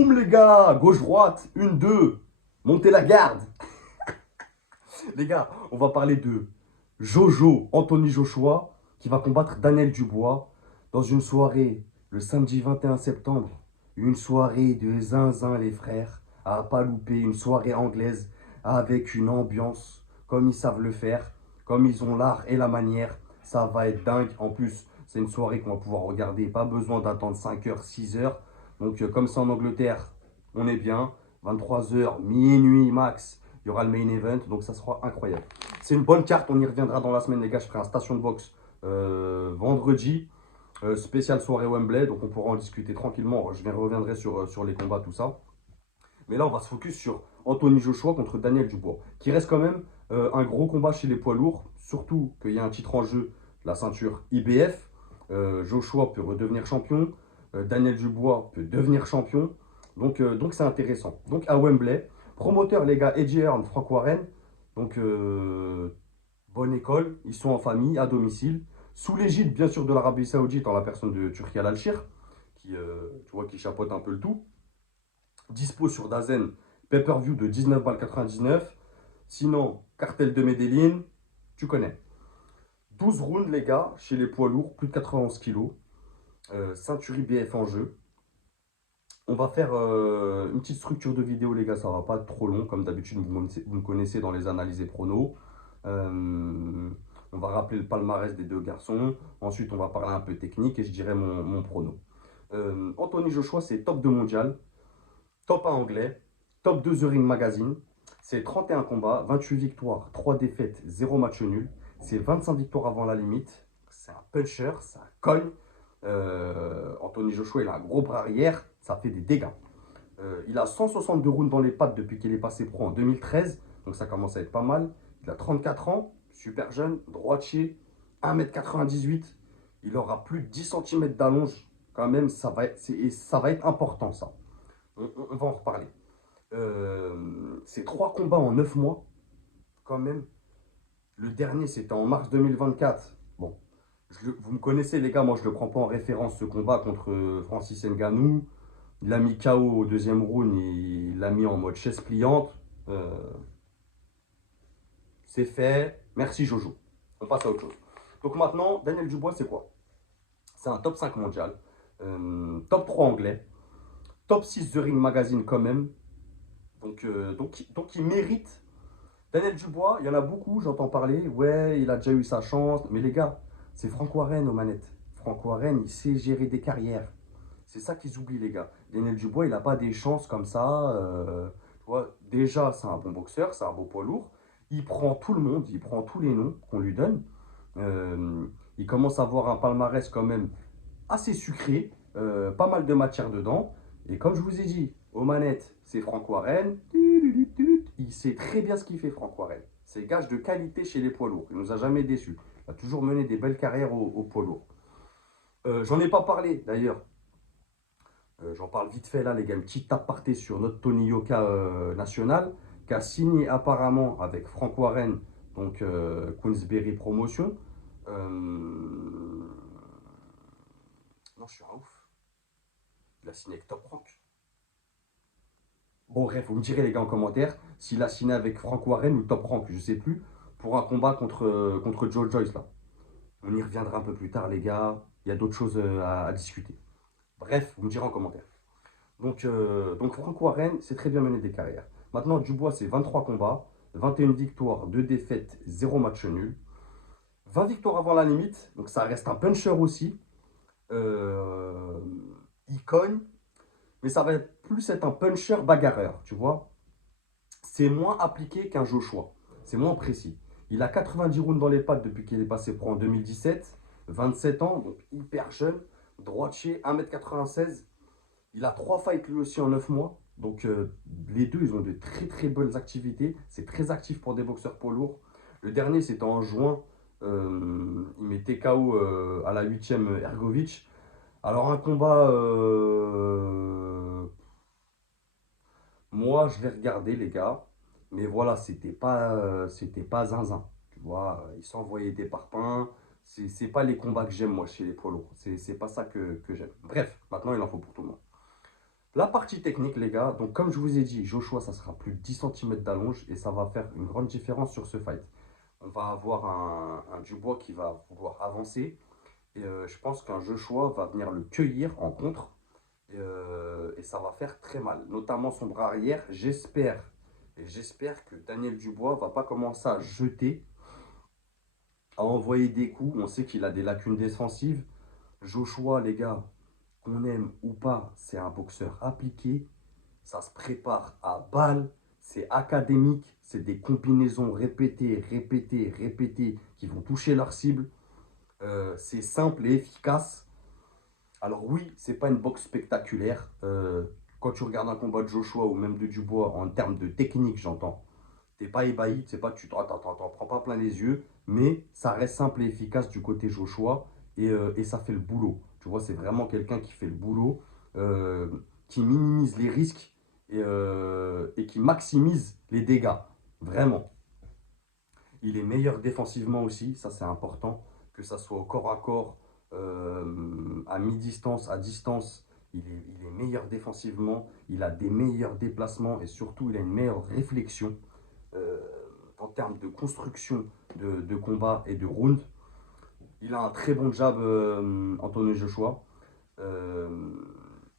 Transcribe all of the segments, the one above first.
Boum les gars, gauche-droite, une, deux, montez la garde. Les gars, on va parler de Jojo, Anthony Joshua, qui va combattre Daniel Dubois dans une soirée le samedi 21 septembre. Une soirée de zinzin les frères, à pas louper, une soirée anglaise avec une ambiance comme ils savent le faire, comme ils ont l'art et la manière. Ça va être dingue. En plus, c'est une soirée qu'on va pouvoir regarder, pas besoin d'attendre 5 heures, 6 heures. Donc comme c'est en Angleterre, on est bien. 23 heures, minuit max, il y aura le main event, donc ça sera incroyable. C'est une bonne carte, on y reviendra dans la semaine les gars, je ferai un station de boxe vendredi, spécial soirée Wembley, donc on pourra en discuter tranquillement, je reviendrai sur les combats, tout ça. Mais là on va se focus sur Anthony Joshua contre Daniel Dubois, qui reste quand même un gros combat chez les poids lourds, surtout qu'il y a un titre en jeu, la ceinture IBF. Joshua peut redevenir champion, Daniel Dubois peut devenir champion, donc c'est intéressant. Donc à Wembley, promoteur les gars, Eddie Hearn, Frank Warren, donc bonne école, ils sont en famille, à domicile, sous l'égide bien sûr de l'Arabie Saoudite en la personne de Turki Al-Shir, qui, tu vois, qui chapeaute un peu le tout. Dispo sur Dazen, pay-per-view de 19 balles 99. Sinon, cartel de Medellin, tu connais. 12 rounds les gars, chez les poids lourds, plus de 91 kilos. Ceinture IBF en jeu. On va faire une petite structure de vidéo, les gars, ça va pas être trop long. Comme d'habitude, vous me connaissez dans les analyses et pronos. On va rappeler le palmarès des deux garçons. Ensuite, on va parler un peu technique et je dirai mon prono. Anthony Joshua, c'est top 2 mondial, top 1 anglais, top 2 The Ring Magazine. C'est 31 combats, 28 victoires, 3 défaites, 0 match nul. C'est 25 victoires avant la limite. C'est un puncher, ça cogne. Anthony Joshua, il a un gros bras arrière, ça fait des dégâts. Il a 162 rounds dans les pattes depuis qu'il est passé pro en 2013, donc ça commence à être pas mal. Il a 34 ans, super jeune, droitier, 1m98. Il aura plus de 10 cm d'allonge, quand même, ça va être important ça. On va en reparler. C'est 3 combats en 9 mois, quand même. Le dernier, c'était en mars 2024. Bon, vous me connaissez, les gars, moi je le prends pas en référence ce combat contre Francis Ngannou. Il l'a mis KO au deuxième round, il l'a mis en mode chaise pliante. Euh, c'est fait. Merci Jojo. On passe à autre chose. Donc maintenant, Daniel Dubois, c'est quoi? C'est un top 5 mondial, top 3 anglais, top 6 The Ring Magazine quand même. Donc il mérite. Daniel Dubois, il y en a beaucoup, j'entends parler. Ouais, il a déjà eu sa chance. Mais les gars, c'est Frank Warren aux manettes. Frank Warren, il sait gérer des carrières. C'est ça qu'ils oublient, les gars. Daniel Dubois, il n'a pas des chances comme ça. Tu vois, déjà, c'est un bon boxeur, c'est un beau poids lourd. Il prend tout le monde, il prend tous les noms qu'on lui donne. Euh, il commence à avoir un palmarès quand même assez sucré. Pas mal de matière dedans. Et comme je vous ai dit, aux manettes, c'est Frank Warren. Il sait très bien ce qu'il fait, Frank Warren. C'est gage de qualité chez les poids lourds. Il ne nous a jamais déçus. Il a toujours mené des belles carrières au poids lourd. J'en ai pas parlé d'ailleurs. J'en parle vite fait là, les gars. Une petite aparté sur notre Tony Yoka national, qui a signé apparemment avec Frank Warren, donc Queensberry Promotion. Non, je suis un ouf. Il a signé avec Top Rank. Bon, bref, vous me direz, les gars, en commentaire, s'il a signé avec Frank Warren ou Top Rank, je sais plus, pour un combat contre Joe Joyce là. On y reviendra un peu plus tard, les gars. Il y a d'autres choses à discuter. Bref, vous me direz en commentaire. Donc Frank Warren, c'est très bien mené des carrières. Maintenant, Dubois, c'est 23 combats, 21 victoires, 2 défaites, 0 match nul. 20 victoires avant la limite, donc ça reste un puncher aussi. Euh, il cogne, mais ça va plus être un puncher bagarreur, tu vois. C'est moins appliqué qu'un Joshua, c'est moins précis. Il a 90 rounds dans les pattes depuis qu'il est passé pro en 2017, 27 ans, donc hyper jeune, droitier, 1m96. Il a 3 fights lui aussi en 9 mois. Donc les deux, ils ont de très très bonnes activités. C'est très actif pour des boxeurs poids lourds. Le dernier, c'était en juin. Il mettait KO à la 8e Ergovic. Alors un combat, moi je vais regarder les gars. Mais voilà, c'était pas zinzin. Tu vois, ils s'envoyaient des parpaings. C'est pas les combats que j'aime moi chez les poids lourds. C'est pas ça que j'aime. Bref, maintenant il en faut pour tout le monde. La partie technique, les gars, donc comme je vous ai dit, Joshua, ça sera plus de 10 centimètres d'allonge et ça va faire une grande différence sur ce fight. On va avoir un Dubois qui va vouloir avancer et je pense qu'un Joshua va venir le cueillir en contre et ça va faire très mal, notamment son bras arrière. J'espère que Daniel Dubois va pas commencer à jeter, à envoyer des coups. On sait qu'il a des lacunes défensives. Joshua, les gars, qu'on aime ou pas, c'est un boxeur appliqué. Ça se prépare à balle, c'est académique, c'est des combinaisons répétées, répétées, répétées qui vont toucher leur cible. C'est simple et efficace. Alors oui, c'est pas une boxe spectaculaire. Quand tu regardes un combat de Joshua ou même de Dubois, en termes de technique, j'entends, t'es pas ébahi, c'est pas tu t'en prends pas plein les yeux, mais ça reste simple et efficace du côté Joshua et ça fait le boulot. Tu vois, c'est vraiment quelqu'un qui fait le boulot, qui minimise les risques et qui maximise les dégâts. Vraiment. Il est meilleur défensivement aussi, ça c'est important, que ça soit au corps à corps, à mi-distance, à distance. Il est meilleur défensivement, il a des meilleurs déplacements et surtout il a une meilleure réflexion euh, en termes de construction de combat et de round. Il a un très bon jab, Anthony Joshua. Euh,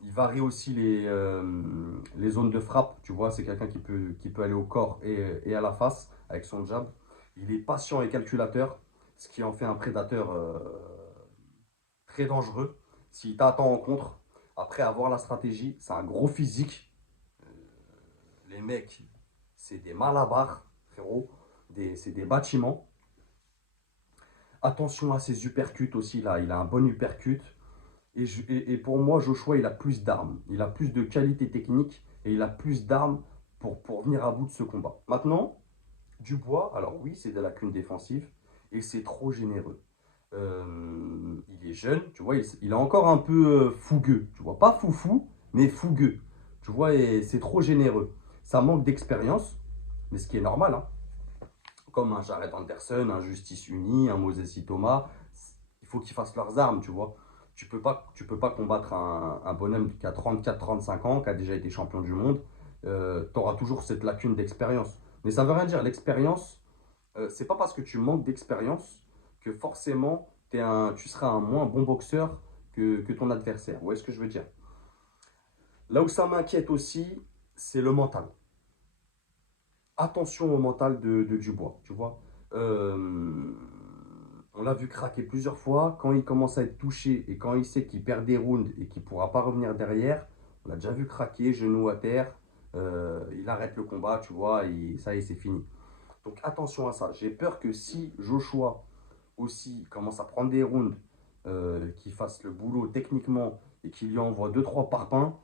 il varie aussi les zones de frappe. Tu vois, c'est quelqu'un qui peut aller au corps et à la face avec son jab. Il est patient et calculateur, ce qui en fait un prédateur très dangereux. S'il t'attend en contre, après avoir la stratégie, c'est un gros physique. Les mecs, c'est des malabars, frérot. C'est des bâtiments. Attention à ses uppercuts aussi, là. Il a un bon uppercut. Et pour moi, Joshua, il a plus d'armes. Il a plus de qualité technique et il a plus d'armes pour venir à bout de ce combat. Maintenant, Dubois, alors oui, c'est des lacunes défensives et c'est trop généreux. Il est jeune, tu vois, il est encore un peu fougueux. Tu vois, pas foufou, mais fougueux. Tu vois, et c'est trop généreux. Ça manque d'expérience, mais ce qui est normal, hein. Comme un Jared Anderson, un Justice Uni, un Moses Thomas, il faut qu'ils fassent leurs armes, tu vois. Tu peux pas combattre un bonhomme qui a 34-35 ans, qui a déjà été champion du monde. Tu auras toujours cette lacune d'expérience. Mais ça veut rien dire. L'expérience, c'est pas parce que tu manques d'expérience que forcément tu seras un moins bon boxeur que ton adversaire. Vous voyez ce que je veux dire? Là où ça m'inquiète aussi, c'est le mental. Attention au mental de Dubois, tu vois. Euh, on l'a vu craquer plusieurs fois. Quand il commence à être touché et quand il sait qu'il perd des rounds et qu'il ne pourra pas revenir derrière, on l'a déjà vu craquer, genou à terre. Il arrête le combat, tu vois, et ça y est, c'est fini. Donc attention à ça. J'ai peur que si Joshua aussi commence à prendre des rounds, qu'il fasse le boulot techniquement et qu'il lui envoie deux trois parpaings,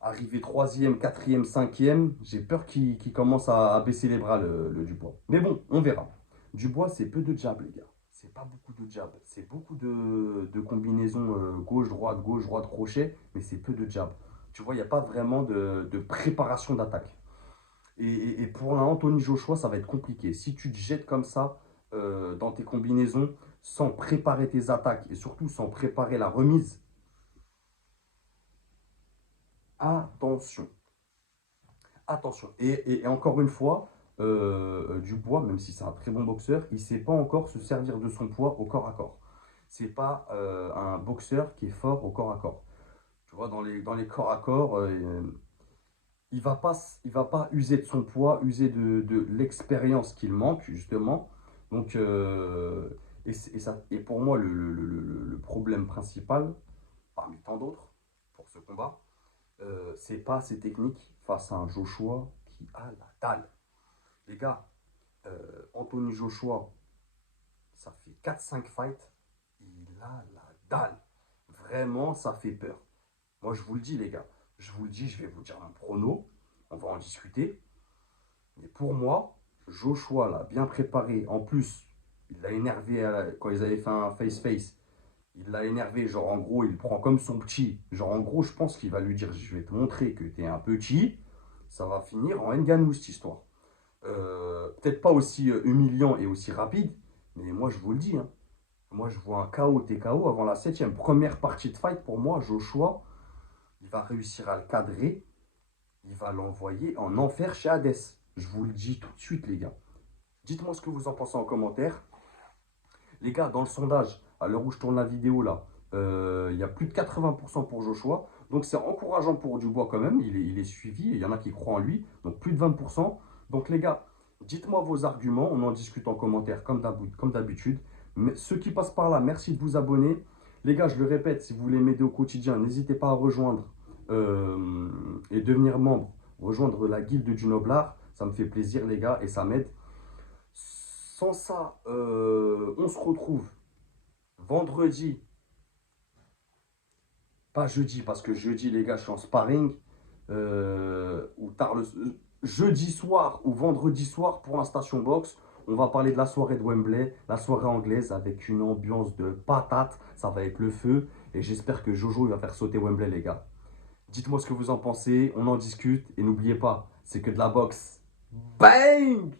arrivé troisième, quatrième, cinquième, j'ai peur qu'il commence à baisser les bras, le Dubois. Mais bon, on verra. Dubois, c'est peu de jab, les gars. C'est pas beaucoup de jab. C'est beaucoup de combinaisons gauche-droite, crochet, mais c'est peu de jab. Tu vois, il n'y a pas vraiment de préparation d'attaque. Et pour un Anthony Joshua, ça va être compliqué. Si tu te jettes comme ça dans tes combinaisons, sans préparer tes attaques et surtout sans préparer la remise, attention. Attention. Et encore une fois, Dubois, même si c'est un très bon boxeur, il ne sait pas encore se servir de son poids au corps à corps. C'est pas un boxeur qui est fort au corps à corps. Tu vois, dans les corps à corps, il va pas user de son poids, user de l'expérience qu'il manque, justement. Donc, et pour moi, le problème principal, parmi tant d'autres, pour ce combat, c'est pas ses techniques face à un Joshua qui a la dalle. Les gars, Anthony Joshua, ça fait 4-5 fights, il a la dalle. Vraiment, ça fait peur. Moi, je vous le dis, les gars. Je vous le dis, je vais vous dire un prono. On va en discuter. Mais pour moi, Joshua l'a bien préparé. En plus, il l'a énervé quand ils avaient fait un face-face. Il l'a énervé, genre en gros, il prend comme son petit. Genre en gros, je pense qu'il va lui dire, je vais te montrer que tu es un petit. Ça va finir en Ngannou cette histoire. Peut-être pas aussi humiliant et aussi rapide, mais moi je vous le dis, hein. Moi je vois un KO TKO avant la septième. Première partie de fight pour moi, Joshua, il va réussir à le cadrer, il va l'envoyer en enfer chez Hades. Je vous le dis tout de suite, les gars. Dites-moi ce que vous en pensez en commentaire. Les gars, dans le sondage, à l'heure où je tourne la vidéo là, il y a plus de 80% pour Joshua. Donc c'est encourageant pour Dubois quand même. Il est suivi. Il y en a qui croient en lui. Donc plus de 20%. Donc les gars, dites-moi vos arguments. On en discute en commentaire comme d'habitude. Mais ceux qui passent par là, merci de vous abonner. Les gars, je le répète, si vous voulez m'aider au quotidien, n'hésitez pas à rejoindre et devenir membre. Rejoindre la guilde du Noblard. Ça me fait plaisir les gars et ça m'aide. Sans ça, on se retrouve vendredi, pas jeudi, parce que jeudi, les gars, je suis en sparring, ou tard jeudi soir ou vendredi soir pour un station box. On va parler de la soirée de Wembley, la soirée anglaise avec une ambiance de patate. Ça va être le feu. Et j'espère que Jojo il va faire sauter Wembley, les gars. Dites-moi ce que vous en pensez, on en discute. Et n'oubliez pas, c'est que de la boxe. Bang!